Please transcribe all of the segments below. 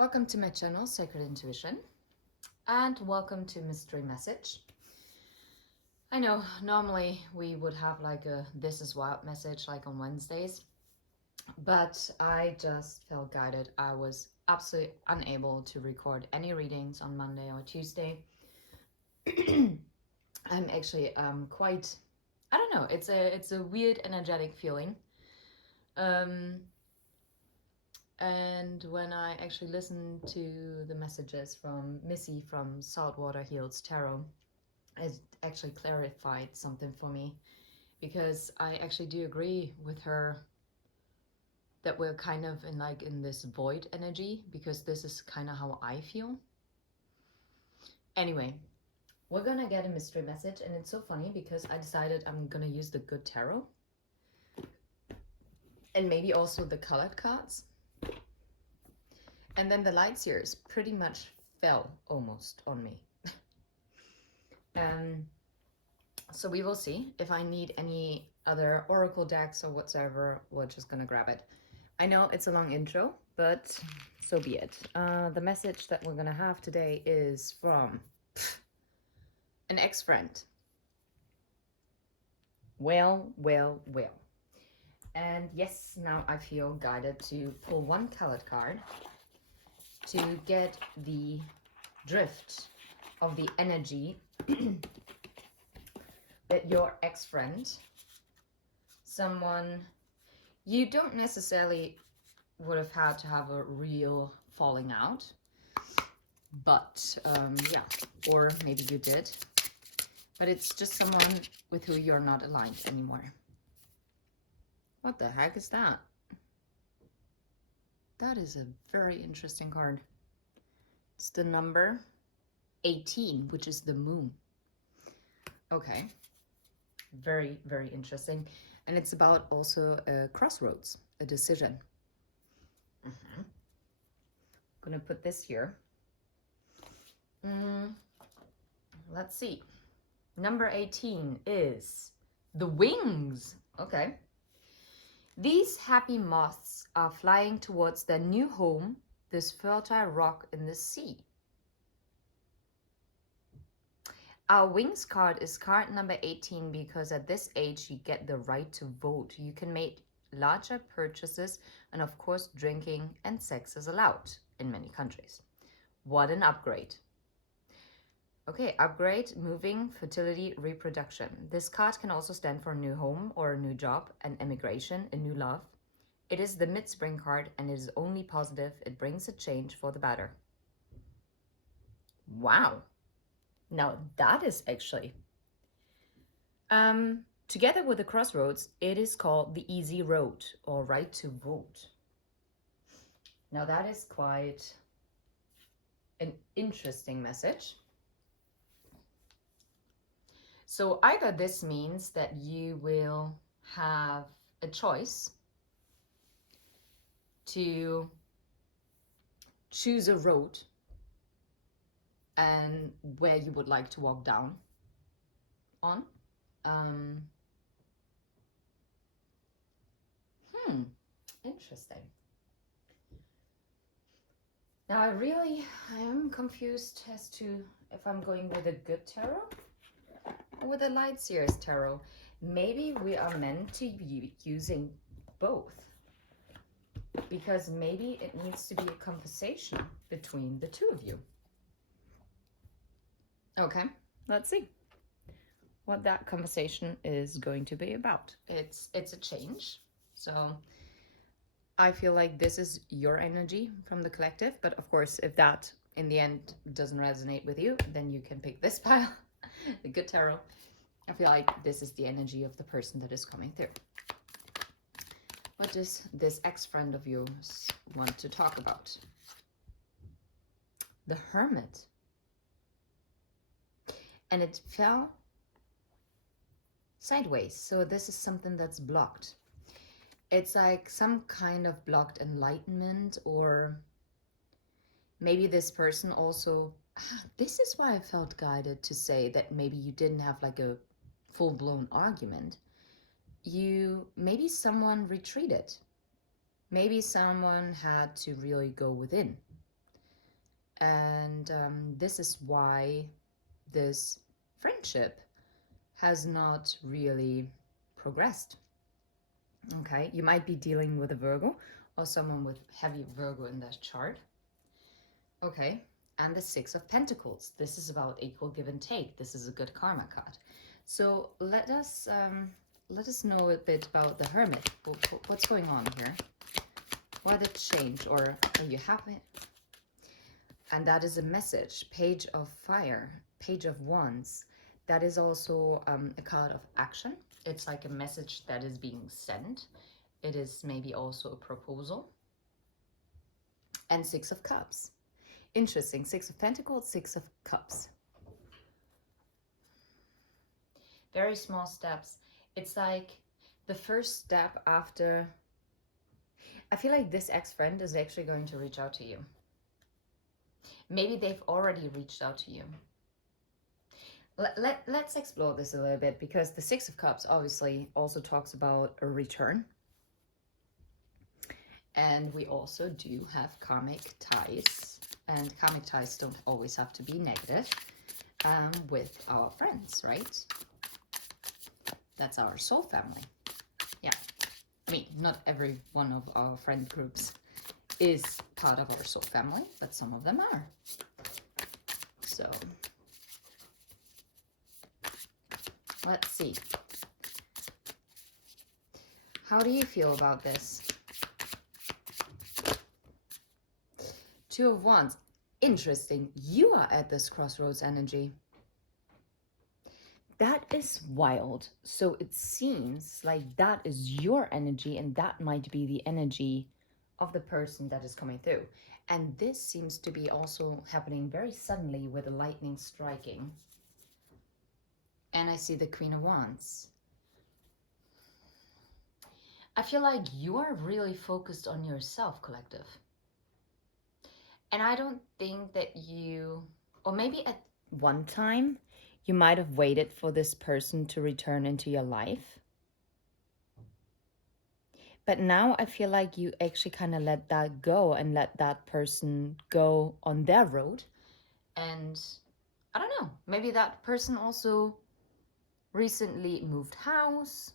Welcome to my channel, Sacred Intuition, and welcome to Mystery Message. I know normally we would have like a This is Wild message like on Wednesdays, but I just felt guided. I was absolutely unable to record any readings on Monday or Tuesday. I'm actually quite, I don't know, it's a weird energetic feeling. And when I actually listened to the messages from Missy from Saltwater Heals Tarot, it actually clarified something for me, because I actually do agree with her that we're kind of in this void energy, because this is kind of how I feel. Anyway, we're gonna get a mystery message, and it's so funny because I decided I'm gonna use the good tarot and maybe also the colored cards. And then the light series pretty much fell almost on me. So we will see. If I need any other oracle decks or whatsoever, we're just gonna grab it. I know it's a long intro, but so be it. The message that we're gonna have today is from an ex-friend. Well. And yes, now I feel guided to pull one colored card to get the drift of the energy that your ex-friend, someone you don't necessarily would have had to have a real falling out, but yeah, or maybe you did, but it's just someone with who you're not aligned anymore. What the heck is that? That is a very interesting card. It's the number 18, which is the moon. Okay. Very, very interesting. And it's about also a crossroads, a decision. I'm gonna put this here. Let's see. Number 18 is the wings. Okay. These happy moths are flying towards their new home, this fertile rock in the sea. Our wings card is card number 18 because at this age you get the right to vote. You can make larger purchases, and of course drinking and sex is allowed in many countries. What an upgrade. Okay, upgrade, moving, fertility, reproduction. This card can also stand for a new home or a new job, an emigration, a new love. It is the mid-spring card and it is only positive. It brings a change for the better. Wow. Now that is actually, together with the crossroads, it is called the easy road or right to vote. Now that is quite an interesting message. So either this means that you will have a choice to choose a road and where you would like to walk down on. Interesting. Now I am confused as to if I'm going with a good tarot or with a light series tarot. Maybe we are meant to be using both, because maybe it needs to be a conversation between the two of you. Okay, let's see what that conversation is going to be about. It's a change. So I feel like this is your energy from the collective, but of course, if that in the end doesn't resonate with you, then you can pick this pile, the good tarot. I feel like this is the energy of the person that is coming through. What does this ex-friend of yours want to talk about? The Hermit. And it fell sideways. So this is something that's blocked. It's like some kind of blocked enlightenment, or maybe this person also, this is why I felt guided to say that maybe you didn't have like a full-blown argument. Maybe someone retreated. Maybe someone had to really go within. And this is why this friendship has not really progressed. Okay, you might be dealing with a Virgo or someone with heavy Virgo in their chart. Okay, and the Six of Pentacles. This is about equal give and take. This is a good karma card. So let us know a bit about the Hermit. What's going on here? Why the change, or are you happy? And that is a message. Page of Fire, Page of Wands. That is also a card of action. It's like a message that is being sent. It is maybe also a proposal. And Six of Cups. Interesting. Six of Pentacles, Six of Cups. Very small steps. It's like the first step after. I feel like this ex-friend is actually going to reach out to you. Maybe they've already reached out to you. Let's explore this a little bit, because the Six of Cups obviously also talks about a return. And we also do have karmic ties. And karmic ties don't always have to be negative with our friends, right? That's our soul family. Yeah. I mean, not every one of our friend groups is part of our soul family, but some of them are. So let's see. How do you feel about this? Two of Wands. Interesting. You are at this crossroads energy. That is wild. So it seems like that is your energy, and that might be the energy of the person that is coming through. And this seems to be also happening very suddenly with the lightning striking. And I see the Queen of Wands. I feel like you are really focused on yourself, collective. And I don't think that you, or maybe at one time, you might have waited for this person to return into your life. But now I feel like you actually kind of let that go and let that person go on their road. And I don't know, maybe that person also recently moved house.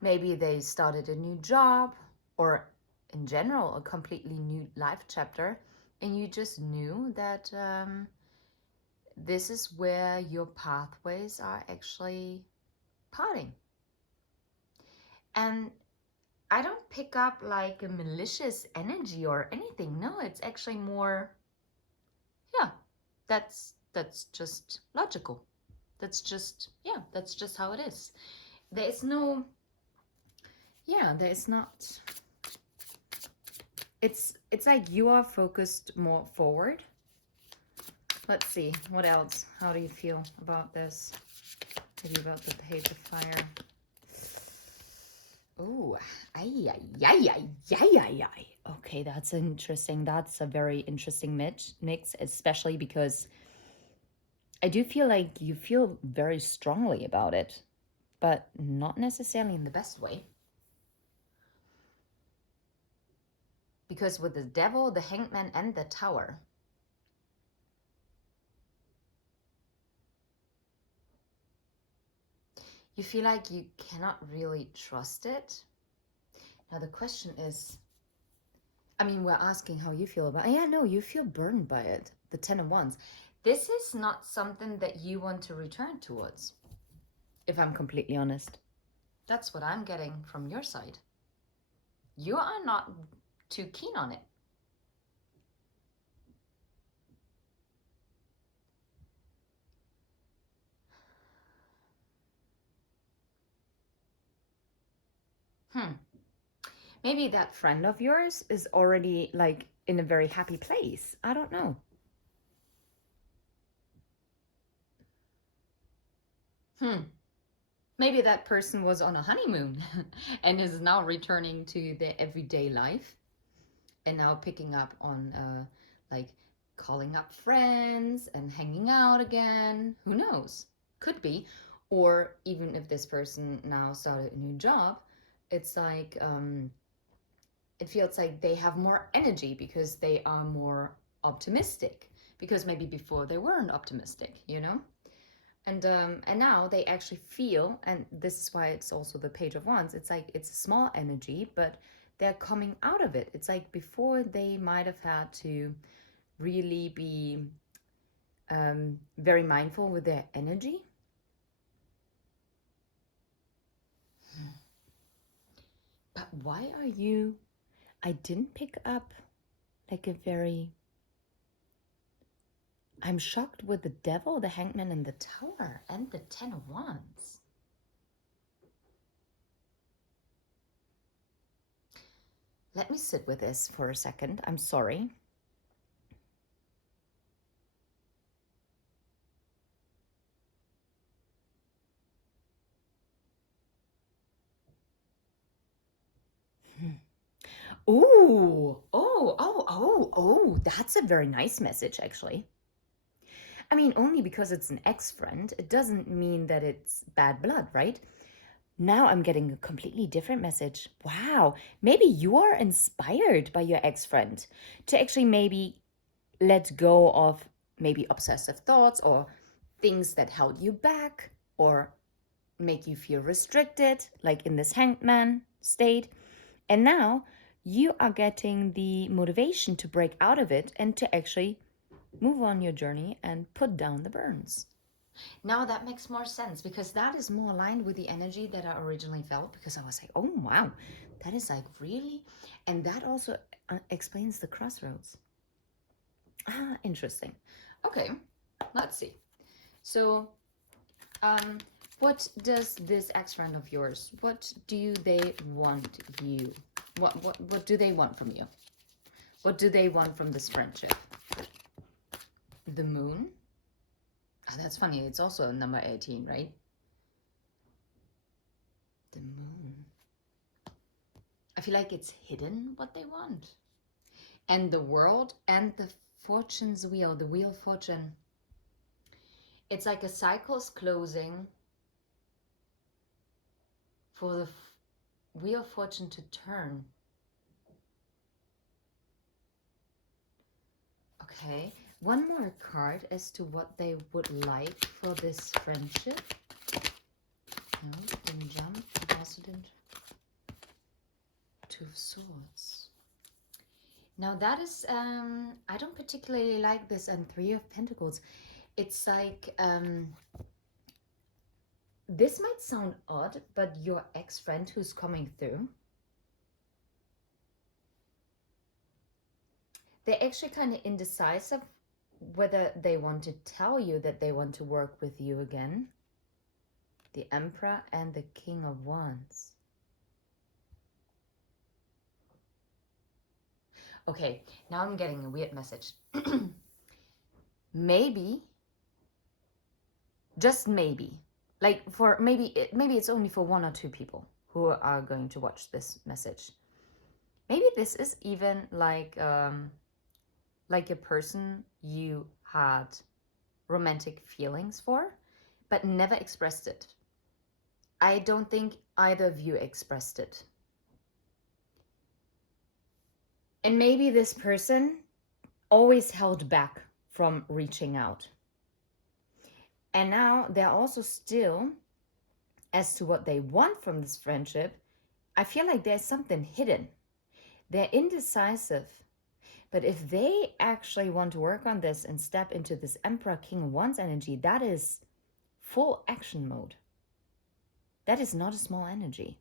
Maybe they started a new job, or in general, a completely new life chapter. And you just knew that this is where your pathways are actually parting. And I don't pick up like a malicious energy or anything. No, it's actually more, yeah, that's just logical. That's just, yeah, that's just how it is. There is no, yeah, there is not, it's like you are focused more forward. Let's see, what else? How do you feel about this? Maybe about the Page of Fire. Oh, ay, ay, ay, ay, ay, ay, ay. Okay, that's interesting. That's a very interesting mix, especially because I do feel like you feel very strongly about it, but not necessarily in the best way. Because with the Devil, the Hangman, and the Tower, you feel like you cannot really trust it. Now the question is, I mean, we're asking how you feel about it. Yeah, no, you feel burned by it. The Ten of Wands. This is not something that you want to return towards, if I'm completely honest. That's what I'm getting from your side. You are not too keen on it. Maybe that friend of yours is already like in a very happy place. I don't know. Maybe that person was on a honeymoon and is now returning to their everyday life and now picking up on like calling up friends and hanging out again. Who knows? Could be. Or even if this person now started a new job, it's like it feels like they have more energy because they are more optimistic, because maybe before they weren't optimistic, you know? And now they actually feel, and this is why it's also the Page of Wands. It's like it's a small energy, but they're coming out of it. It's like before they might have had to really be very mindful with their energy. But why are you? I didn't pick up like a very. I'm shocked with the Devil, the Hangman, and the Tower, and the Ten of Wands. Let me sit with this for a second. I'm sorry. Ooh, that's a very nice message, actually. I mean, only because it's an ex-friend, it doesn't mean that it's bad blood, right? Now I'm getting a completely different message. Wow, maybe you are inspired by your ex-friend to actually maybe let go of maybe obsessive thoughts or things that held you back or make you feel restricted, like in this hanged man state. And now you are getting the motivation to break out of it and to actually move on your journey and put down the burns. Now that makes more sense, because that is more aligned with the energy that I originally felt, because I was like, oh wow, that is like really, and that also explains the crossroads. Ah, interesting. Okay, let's see. So, what does this ex-friend of yours, what do they want you? What do they want from you? What do they want from this friendship? The moon? Oh, that's funny. It's also number 18, right? The moon. I feel like it's hidden what they want. And the world and the fortune's wheel, the wheel of fortune. It's like a cycle's closing for the wheel of fortune to turn. Okay, one more card as to what they would like for this friendship. No, didn't jump. It also didn't. Two of Swords. Now that is, I don't particularly like this, and Three of Pentacles. It's like, this might sound odd, but your ex-friend who's coming through, they're actually kind of indecisive whether they want to tell you that they want to work with you again. The Emperor and the King of Wands. Okay, now I'm getting a weird message. Maybe, just maybe, like for maybe it's only for one or two people who are going to watch this message. Maybe this is even like a person you had romantic feelings for, but never expressed it. I don't think either of you expressed it. And maybe this person always held back from reaching out. And now they're also still, as to what they want from this friendship, I feel like there's something hidden. They're indecisive. But if they actually want to work on this and step into this Emperor King of Wands energy, that is full action mode. That is not a small energy.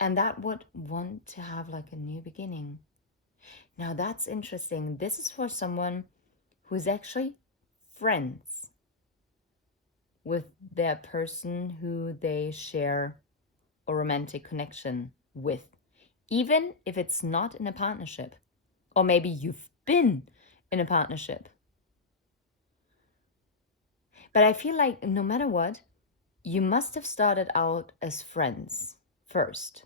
And that would want to have like a new beginning. Now that's interesting. This is for someone who's actually friends with their person who they share a romantic connection with, even if it's not in a partnership. Or maybe you've been in a partnership. But I feel like no matter what, you must have started out as friends first.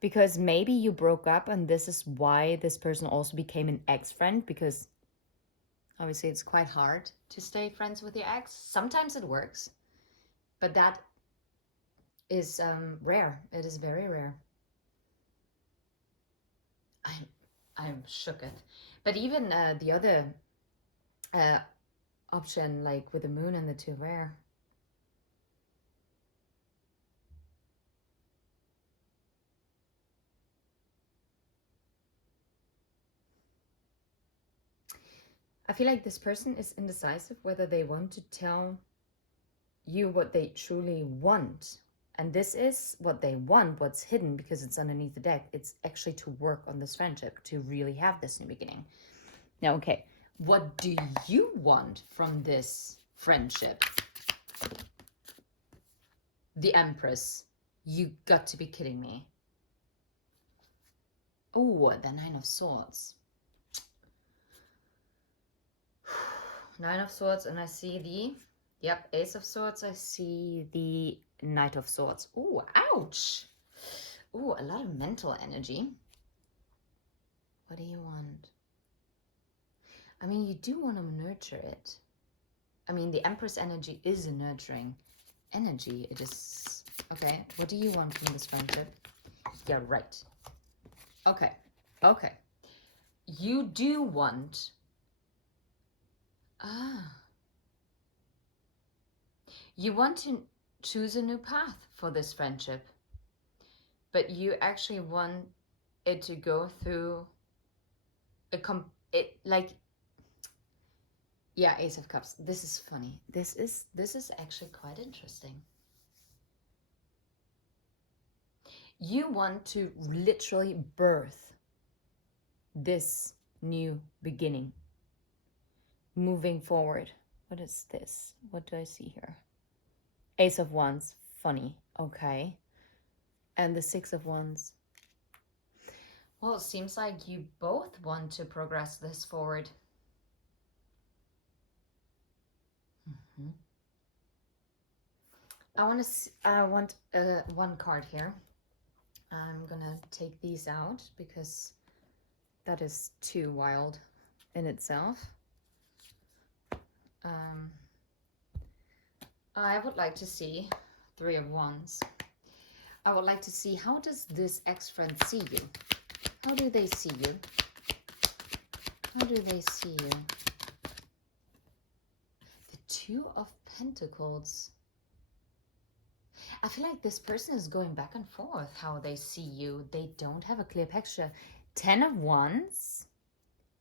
Because maybe you broke up and this is why this person also became an ex-friend, because obviously it's quite hard to stay friends with your ex. Sometimes it works, but that is rare. It is very rare. I'm shooketh. But even the other option, like with the moon and the two rare. I feel like this person is indecisive whether they want to tell you what they truly want. And this is what they want, what's hidden because it's underneath the deck. It's actually to work on this friendship, to really have this new beginning. Now, okay, what do you want from this friendship? The Empress. You got to be kidding me. Oh, the Nine of Swords. Nine of Swords, and I see the, yep, Ace of Swords. I see the Knight of Swords. Oh, ouch. Oh, a lot of mental energy. What do you want? I mean, you do want to nurture it. I mean, the Empress energy is a nurturing energy. It is, okay, what do you want from this friendship? Yeah, right. Okay, okay. You do want, you want to choose a new path for this friendship, but you actually want it to go through yeah, Ace of Cups. This is funny. This is actually quite interesting. You want to literally birth this new beginning, moving forward. What is this? What do I see here? Ace of Wands. Funny. Okay. And the Six of Wands. Well, it seems like you both want to progress this forward. I want one card here. I'm gonna take these out because that is too wild in itself. I would like to see Three of Wands. I would like to see, how does this ex-friend see you? How do they see you? How do they see you? The Two of Pentacles. I feel like this person is going back and forth how they see you. They don't have a clear picture. 10 of Wands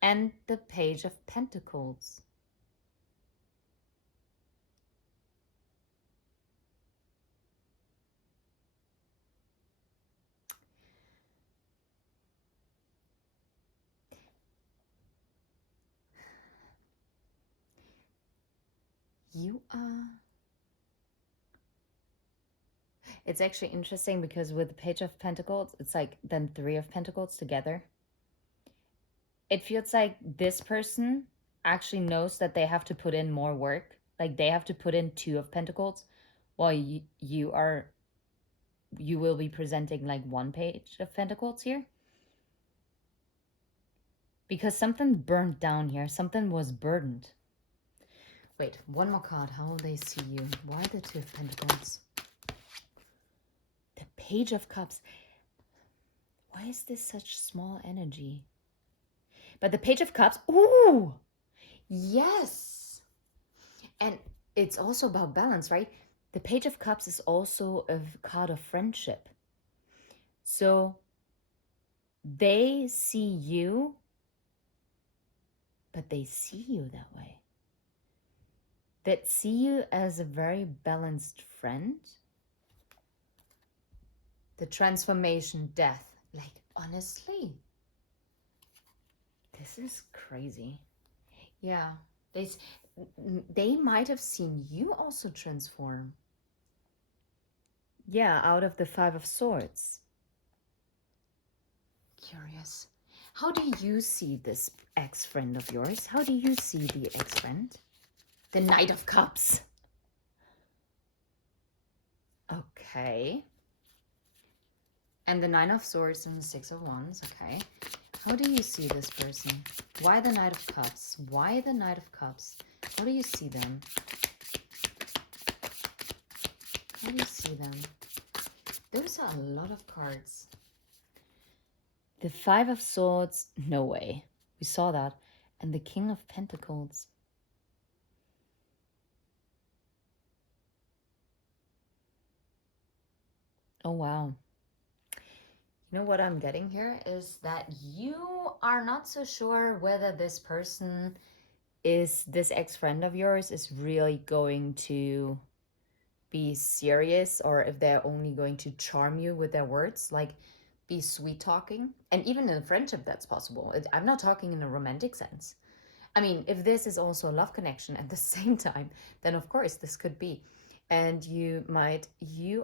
and the Page of Pentacles. You are... It's actually interesting because with the Page of Pentacles, it's like then Three of Pentacles together. It feels like this person actually knows that they have to put in more work. Like they have to put in Two of Pentacles while you will be presenting like one Page of Pentacles here. Because something burned down here. Something was burdened. Wait, one more card. How will they see you? Why the Two of Pentacles? The Page of Cups. Why is this such small energy? But the Page of Cups. Ooh! Yes! And it's also about balance, right? The Page of Cups is also a card of friendship. So they see you, but they see you that way. That see you as a very balanced friend. The transformation, death. Like, honestly, this is crazy. Yeah, they might have seen you also transform. Yeah, out of the Five of Swords. Curious. How do you see this ex-friend of yours? How do you see the ex-friend? The Knight of Cups. Okay. And the Nine of Swords and the Six of Wands. Okay. How do you see this person? Why the Knight of Cups? Why the Knight of Cups? How do you see them? How do you see them? Those are a lot of cards. The Five of Swords, no way. We saw that. And the King of Pentacles. Oh, wow. You know what I'm getting here is that you are not so sure whether this person is, this ex-friend of yours is really going to be serious, or if they're only going to charm you with their words, like be sweet talking. And even in a friendship, that's possible. I'm not talking in a romantic sense. I mean, if this is also a love connection at the same time, then of course this could be. And you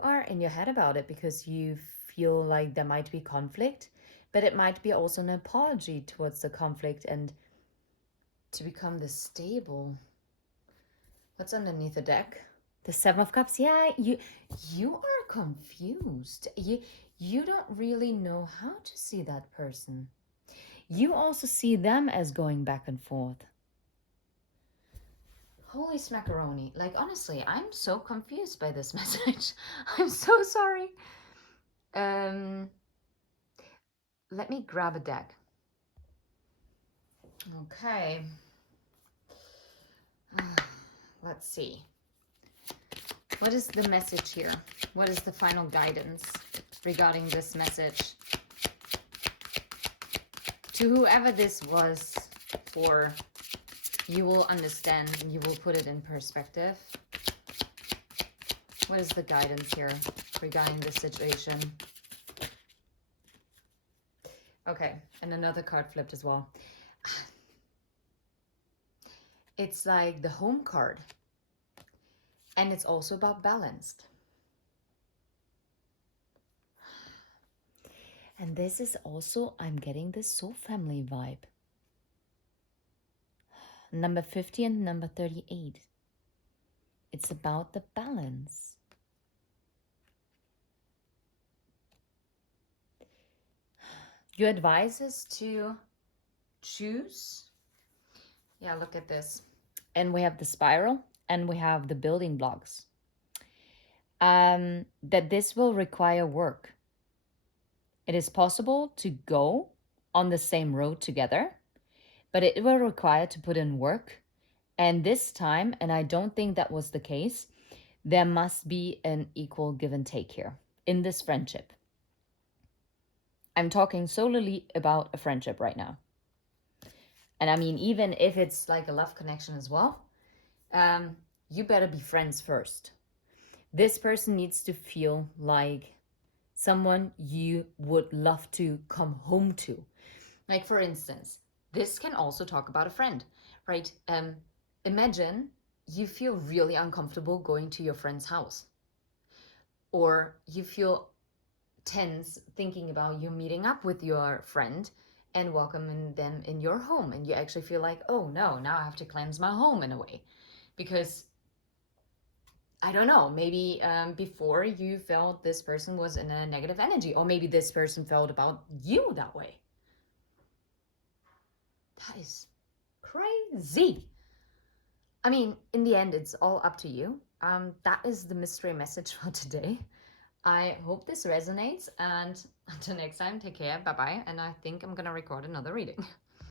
are in your head about it because you feel like there might be conflict, but it might be also an apology towards the conflict and to become the stable. What's underneath the deck? The Seven of Cups. Yeah, you are confused. You don't really know how to see that person. You also see them as going back and forth. Holy smackaroni. Like, honestly, I'm so confused by this message. I'm so sorry. Let me grab a deck. Okay. Let's see. What is the message here? What is the final guidance regarding this message? To whoever this was for, you will understand and you will put it in perspective. What is the guidance here regarding this situation? Okay, and another card flipped as well. It's like the home card. And it's also about balanced. And this is also, I'm getting this soul family vibe. Number 50 and number 38. It's about the balance. Your advice is to choose. Yeah, look at this. And we have the spiral and we have the building blocks. That this will require work. It is possible to go on the same road together, but it will require to put in work. And this time, and I don't think that was the case, there must be an equal give and take here in this friendship. I'm talking solely about a friendship right now. And I mean, even if it's like a love connection as well, you better be friends first. This person needs to feel like someone you would love to come home to. Like, for instance, this can also talk about a friend, right? Imagine you feel really uncomfortable going to your friend's house, or you feel tense thinking about you meeting up with your friend and welcoming them in your home, and you actually feel like, oh no, now I have to cleanse my home in a way, because I don't know, maybe before you felt this person was in a negative energy, or maybe this person felt about you that way. That is crazy. I mean, in the end, it's all up to you. That is the mystery message for today. I hope this resonates, and until next time, take care, bye-bye, and I think I'm gonna record another reading.